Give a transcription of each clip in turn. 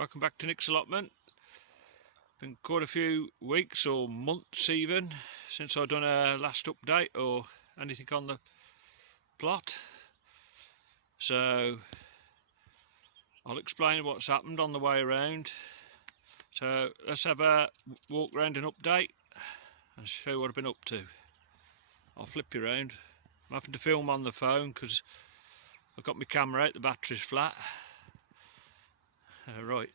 Welcome back to Nick's Allotment. Been quite a few weeks or months even since I've done a last update or anything on the plot, so I'll explain what's happened on the way around. So let's have a walk around and update and show you what I've been up to. I'll flip you around. I'm having to film on the phone because I've got my camera out, the battery's flat. Right,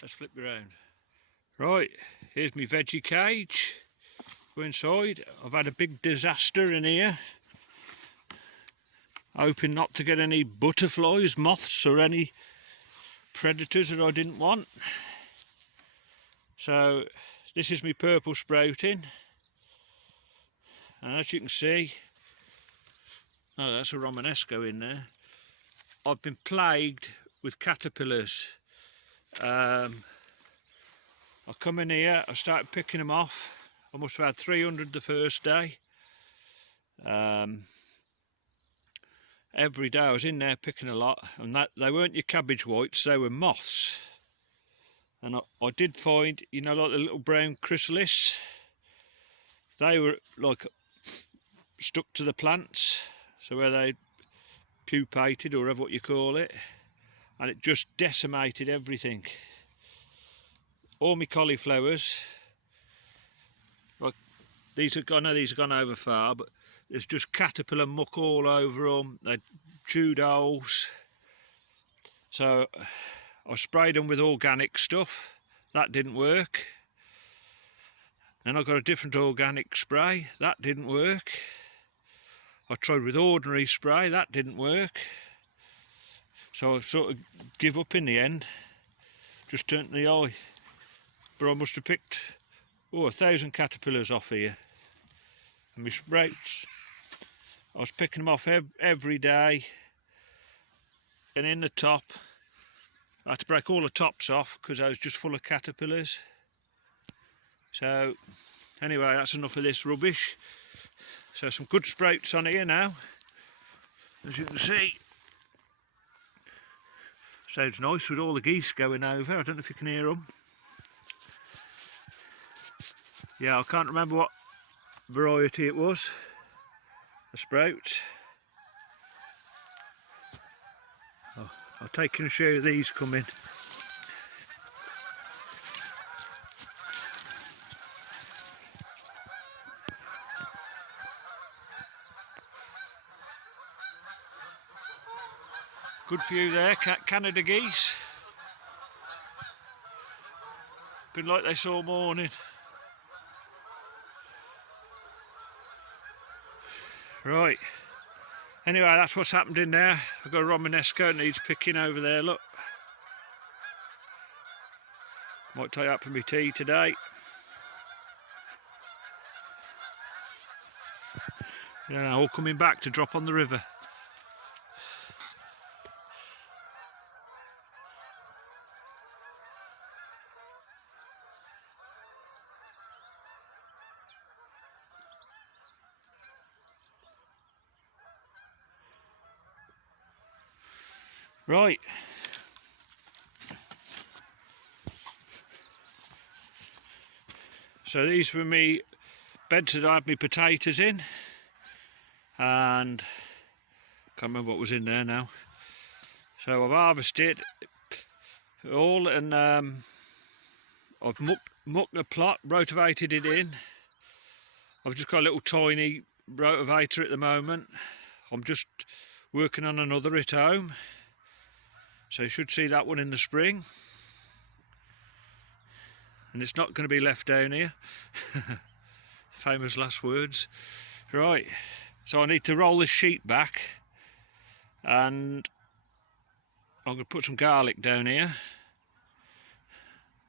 let's flip you around. Right, here's my veggie cage. Go inside. I've had a big disaster in here. Hoping not to get any butterflies, moths or any predators that I didn't want. So this is my purple sprouting. And as you can see, oh, that's a Romanesco in there. I've been plagued with caterpillars. I come in here, I started picking them off. I must have had 300 the first day. Every day I was in there picking a lot, and that they weren't your cabbage whites, they were moths. And I did find, you know, like the little brown chrysalis, they were like stuck to the plants, so where they pupated or whatever what you call it, and it just decimated everything. All my cauliflowers, like these are, I know these have gone over far, but there's just caterpillar muck all over them. They chewed holes. So I sprayed them with organic stuff. That didn't work. Then I got a different organic spray. That didn't work. I tried with ordinary spray. That didn't work. So I sort of give up in the end. Just turned the eye. But I must have picked 1,000 caterpillars off here. And my sprouts, I was picking them off every day. And in the top, I had to break all the tops off because I was just full of caterpillars. So anyway, that's enough of this rubbish. So some good sprouts on here now, as you can see. Sounds nice with all the geese going over. I don't know if you can hear them. Yeah, I can't remember what variety it was, the sprouts. Oh, I'll take and show you these coming. Good view there, Canada geese. Been like this all morning. Right, anyway, that's what's happened in there. I've got a Romanesco, needs picking over there, look. Might take that for my tea today. Yeah, all coming back to drop on the river. Right, so these were me beds that I had my potatoes in, and can't remember what was in there now. So I've harvested all, and I've mucked the plot, rotavated it in. I've just got a little tiny rotavator at the moment. I'm just working on another at home. So you should see that one in the spring. And it's not going to be left down here. Famous last words. Right, so I need to roll this sheet back. And I'm going to put some garlic down here.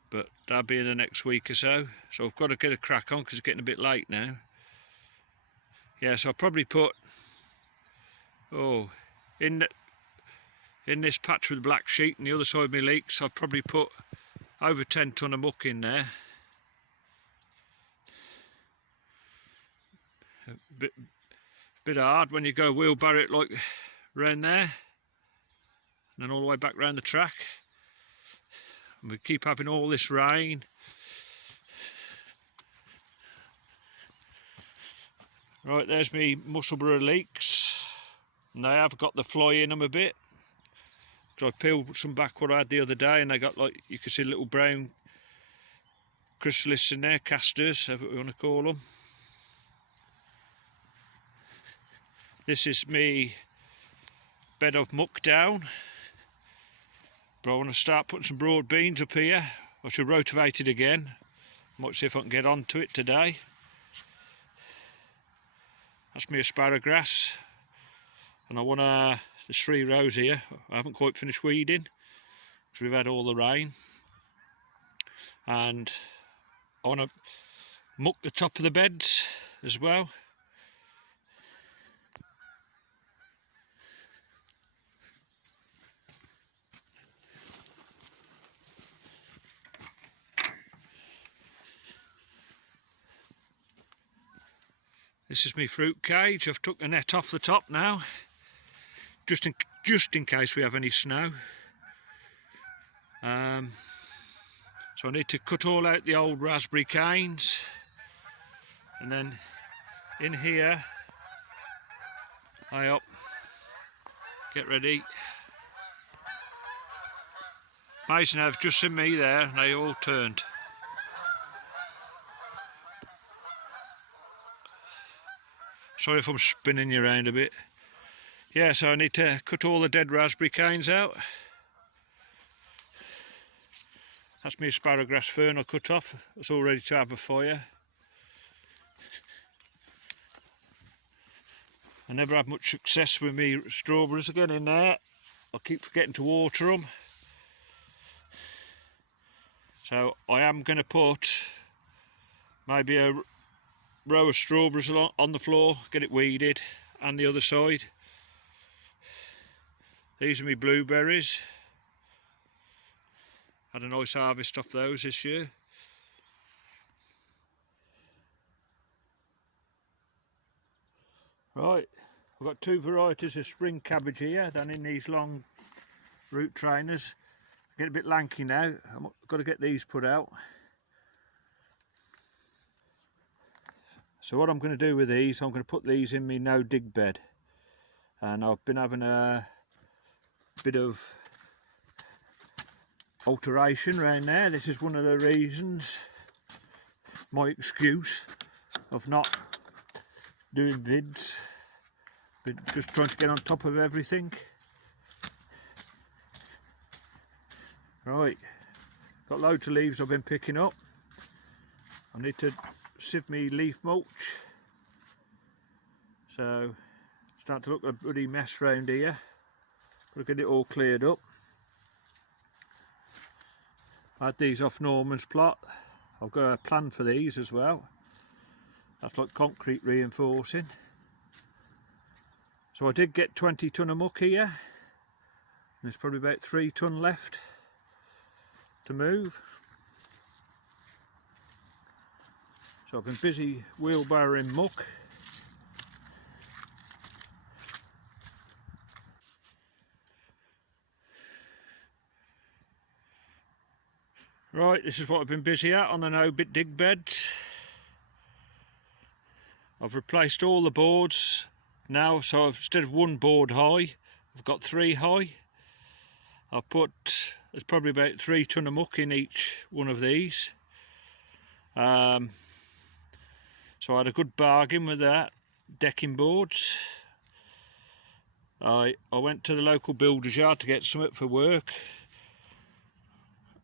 But that'll be in the next week or so. So I've got to get a crack on because it's getting a bit late now. Yeah, so I'll probably put, in this patch with the black sheet and the other side of my leeks, I've probably put over 10 tonne of muck in there. A bit hard when you go wheelbarrow it like round there and then all the way back round the track. We keep having all this rain. Right, there's me Musselburgh leeks, and they have got the fly in them a bit. So I peeled some back what I had the other day, and they got, like, you can see little brown chrysalis in there, casters, whatever we want to call them. This is me bed of muck down, but I want to start putting some broad beans up here. I should rotivate it again. Might see if I can get onto it today. That's me asparagus, and I want there's 3 rows here. I haven't quite finished weeding because we've had all the rain, and I want to muck the top of the beds as well. This is my fruit cage. I've took the net off the top now, just in case we have any snow. So I need to cut all out the old raspberry canes, and then in here, high up, get ready. Mason have just seen me there, and they all turned. Sorry if I'm spinning you around a bit. Yeah, so I need to cut all the dead raspberry canes out. That's my asparagus fern I cut off. It's all ready to have a fire. I never had much success with me strawberries again in there. I keep forgetting to water them. So I am going to put maybe a row of strawberries on the floor, get it weeded, and the other side. These are my blueberries. Had a nice harvest off those this year. Right, I've got 2 varieties of spring cabbage here, down in these long root trainers. Get a bit lanky now, I've got to get these put out. So what I'm going to do with these, I'm going to put these in my no dig bed, and I've been having a bit of alteration around there. This is one of the reasons, my excuse of not doing vids, but just trying to get on top of everything. Right, got loads of leaves I've been picking up. I need to sieve me leaf mulch, so start to look a bloody mess round here. Got to get it all cleared up. I had these off Norman's plot. I've got a plan for these as well. That's like concrete reinforcing. So I did get 20 tonne of muck here. There's probably about 3 tonne left to move. So I've been busy wheelbarrowing muck. Right, this is what I've been busy at on the no-bit dig beds. I've replaced all the boards now, so instead of 1 board high, I've got 3 high. I've put, there's probably about 3 tonne of muck in each one of these. So I had a good bargain with that decking boards. I went to the local builder's yard to get something for work,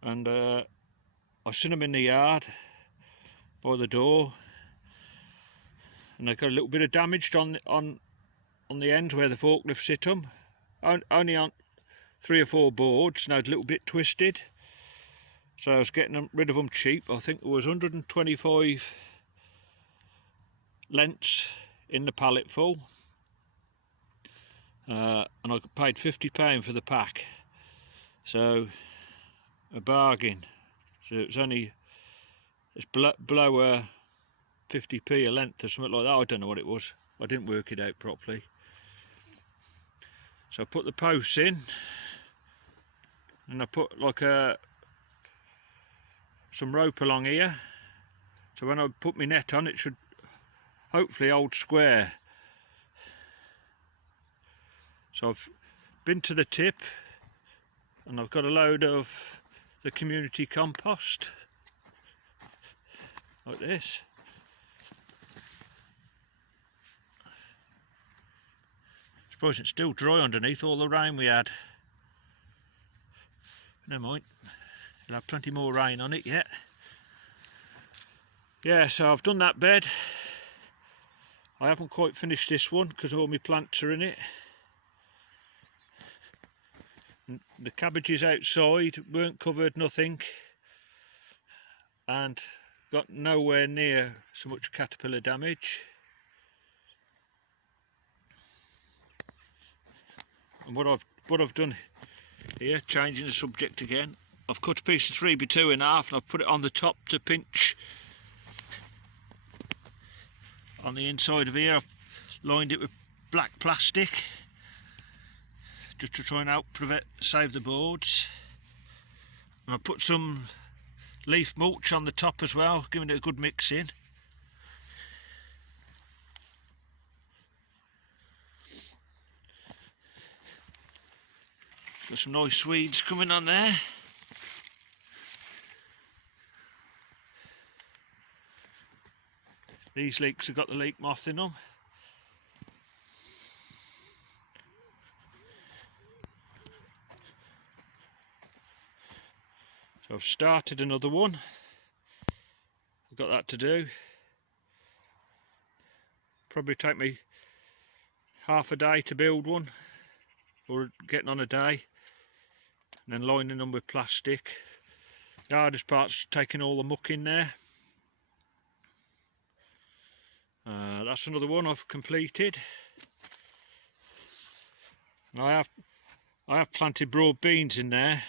and I seen them in the yard by the door, and they got a little bit of damage on the end where the forklift sit them. Only on 3 or 4 boards, and I was a little bit twisted. So I was getting rid of them cheap. I think there was 125 lengths in the pallet full, and I paid £50 for the pack. So a bargain. So it's below 50p a length or something like that. I don't know what it was. I didn't work it out properly. So I put the posts in, and I put like a some rope along here, so when I put my net on it should hopefully hold square. So I've been to the tip and I've got a load of the community compost like this. Surprised it's still dry underneath all the rain we had. Never mind, we'll have plenty more rain on it yet. Yeah, so I've done that bed. I haven't quite finished this one because all my plants are in it. The cabbages outside weren't covered, nothing, and got nowhere near so much caterpillar damage. And what I've done here, changing the subject again, I've cut a piece of 3x2 in half and I've put it on the top to pinch on the inside of here. I've lined it with black plastic just to try and help save the boards, and I've put some leaf mulch on the top as well, giving it a good mix in. Got some nice weeds coming on there. These leeks have got the leek moth in them. So I've started another one. I've got that to do. Probably take me half a day to build one, or getting on a day, and then lining them with plastic. The hardest part's taking all the muck in there. That's another one I've completed. And I have planted broad beans in there.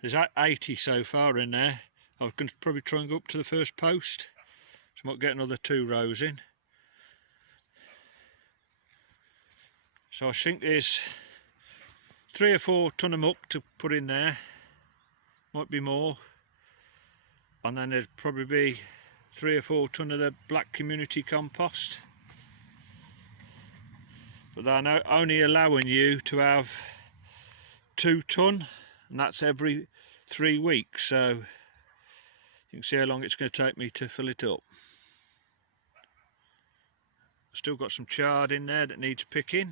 There's 80 so far in there. I was going to probably try and go up to the first post, so I might get another 2 rows in. So I think there's 3 or 4 tonne of muck to put in there, might be more, and then there'd probably be 3 or 4 tonne of the black community compost. But they're now only allowing you to have 2 tonne, and that's every 3 weeks, so you can see how long it's going to take me to fill it up. Still got some chard in there that needs picking.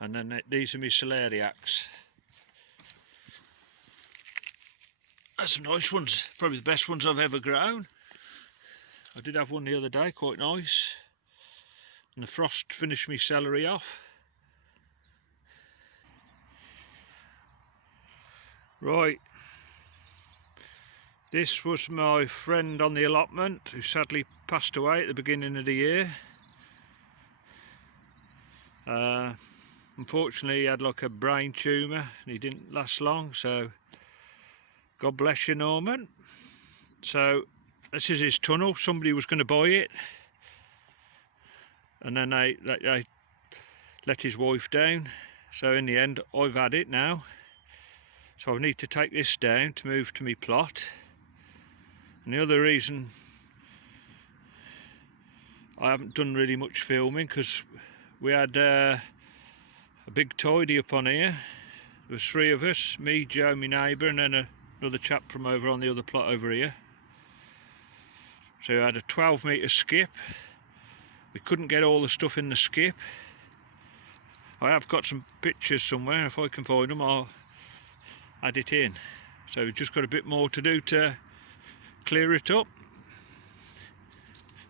And then these are my celeriacs. That's some nice ones, probably the best ones I've ever grown. I did have one the other day, quite nice. And the frost finished my celery off. Right, this was my friend on the allotment who sadly passed away at the beginning of the year. Unfortunately he had like a brain tumour and he didn't last long, so God bless you, Norman. So this is his tunnel. Somebody was going to buy it, and then they let his wife down, so in the end I've had it now. So I need to take this down to move to my plot. And the other reason I haven't done really much filming, because we had a big tidy up on here. There was 3 of us, me, Joe, my neighbour, and then another chap from over on the other plot over here. So we had a 12-metre skip. We couldn't get all the stuff in the skip. I have got some pictures somewhere. If I can find them, I'll add it in. So we've just got a bit more to do to clear it up.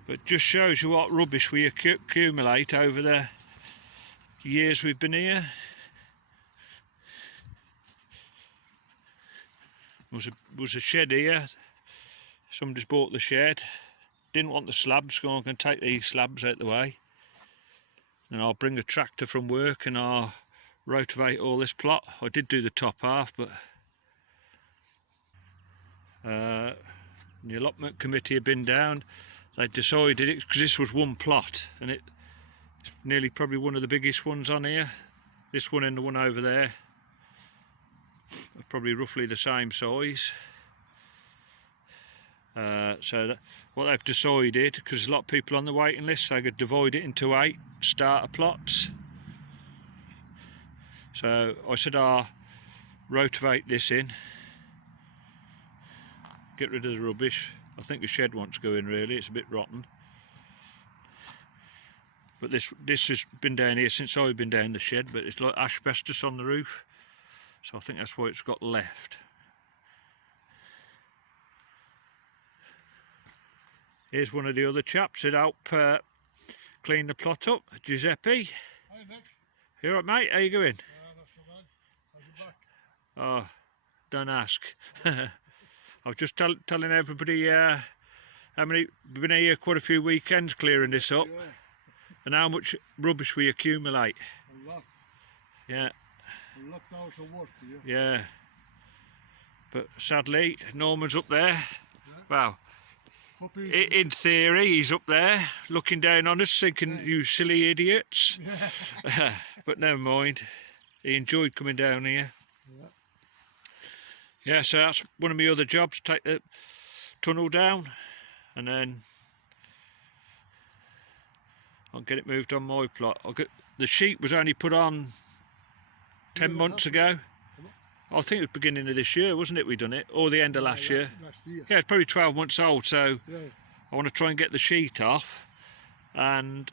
But just shows you what rubbish we accumulate over the years we've been here. Was a shed here. Somebody's bought the shed. Didn't want the slabs, so I'm going to take these slabs out the way. And I'll bring a tractor from work and I'll rotivate all this plot. I did do the top half, but the allotment committee had been down. They decided it, because this was one plot, and it's nearly probably one of the biggest ones on here. This one and the one over there. probably roughly the same size. So what they've decided, because there's a lot of people on the waiting list, they could divide it into 8 starter plots. So I said I'll rotivate this in, get rid of the rubbish. I think the shed wants going really, it's a bit rotten. But this has been down here since I've been down the shed, but it's like asbestos on the roof. So I think that's why it's got left. Here's one of the other chaps that help clean the plot up, Giuseppe. Hi Nick. You alright mate, how you going? Not so bad. How's your back? Oh, don't ask. I was just telling everybody how many, we've been here quite a few weekends clearing this up, Yeah, and how much rubbish we accumulate. a lot. Yeah, A lot of hours of work, yeah. yeah. But sadly, Norman's up there. Yeah. Well, Puppy. in theory, he's up there looking down on us, thinking, Yeah. you silly idiots. Yeah. But never mind. He enjoyed coming down here. Yeah. Yeah, so that's one of my other jobs, take the tunnel down and then I'll get it moved on my plot. The sheet was only put on 10 months ago. I think it was beginning of this year, wasn't it, we done it? Or the end of last year. Last year. Yeah, it's probably 12 months old, so Yeah. I want to try and get the sheet off and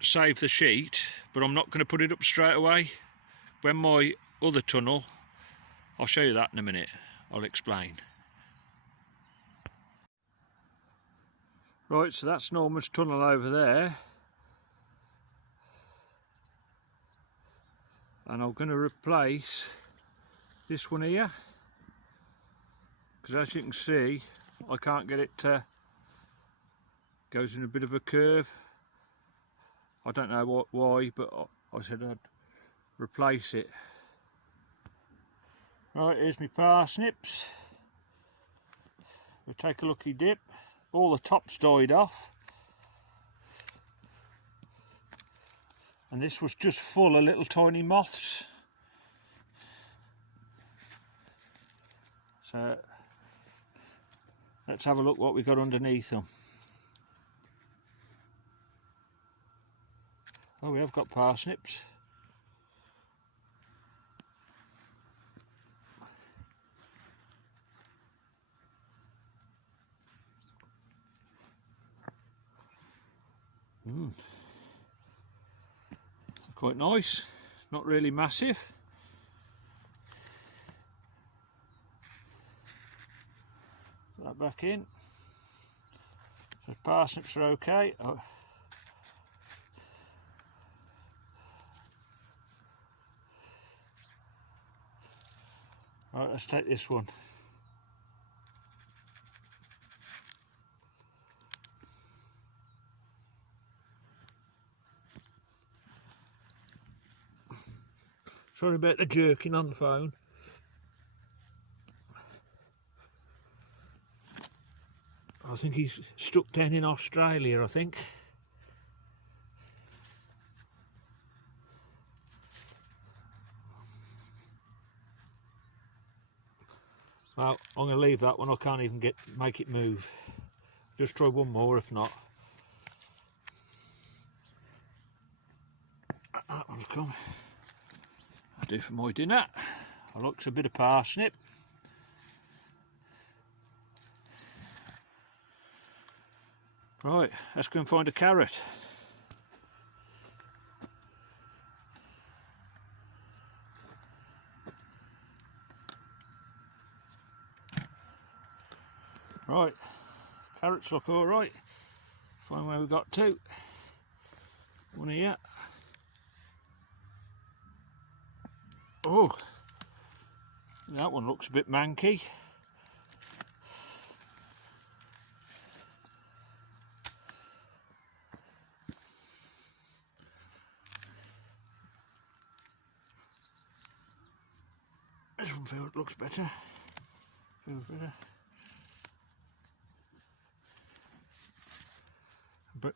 save the sheet, but I'm not going to put it up straight away. When my other tunnel, I'll show you that in a minute, I'll explain. Right, so that's Norman's tunnel over there. And I'm going to replace this one here, because as you can see I can't get it goes in a bit of a curve. I don't know why, but I said I'd replace it. Right, here's my parsnips. We'll take a lucky dip. All the tops died off, and this was just full of little tiny moths. So let's have a look what we got underneath them. Oh, we have got parsnips. Quite nice, not really massive. Put that back in. The parsnips are okay. Oh. Right, let's take this one. Sorry about the jerking on the phone. I think he's stuck down in Australia, I think. Well, I'm going to leave that one. I can't even make it move. Just try one more if not. That one's come. I'll do for my dinner. I like a bit of parsnip. Right, let's go and find a carrot. Right, carrots look all right. Find where we got two. One here. Oh, that one looks a bit manky. This one looks better. Feels better. But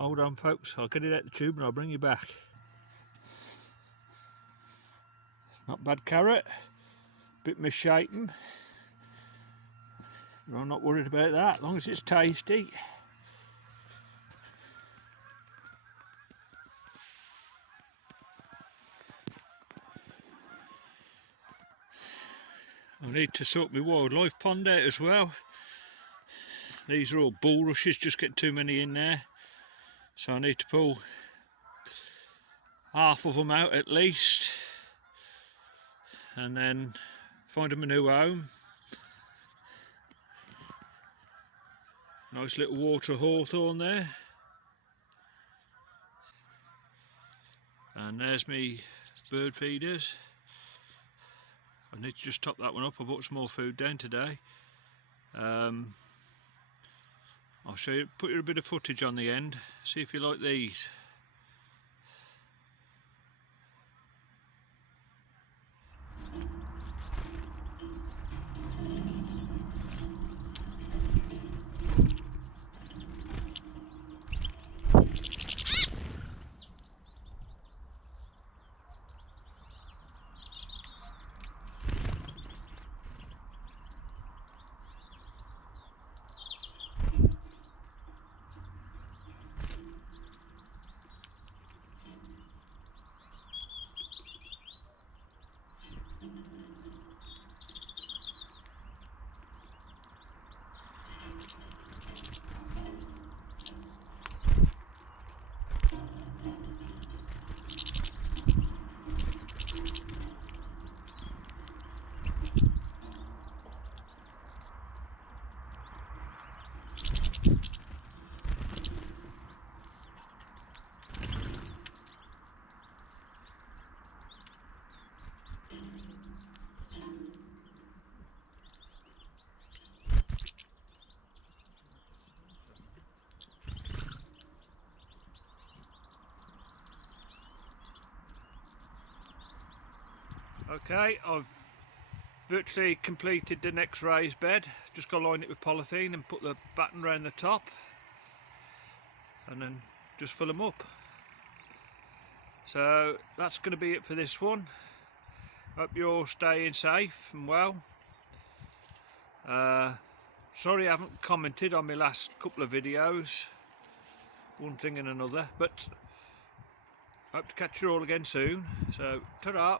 hold on, folks. I'll get it out the tube and I'll bring you back. Not bad carrot, bit misshapen. But I'm not worried about that, as long as it's tasty. I need to sort my wildlife pond out as well. These are all bulrushes, just get too many in there. So I need to pull half of them out at least. And then find them a new home. Nice little water hawthorn there. And there's me bird feeders. I need to just top that one up. I brought some more food down today. I'll show you, put you a bit of footage on the end, see if you like these. Okay, I've virtually completed the next raised bed. Just got to line it with polythene and put the batten around the top and then just fill them up. So that's going to be it for this one. Hope you're all staying safe and well. Sorry I haven't commented on my last couple of videos, one thing and another, but hope to catch you all again soon. So ta-ra.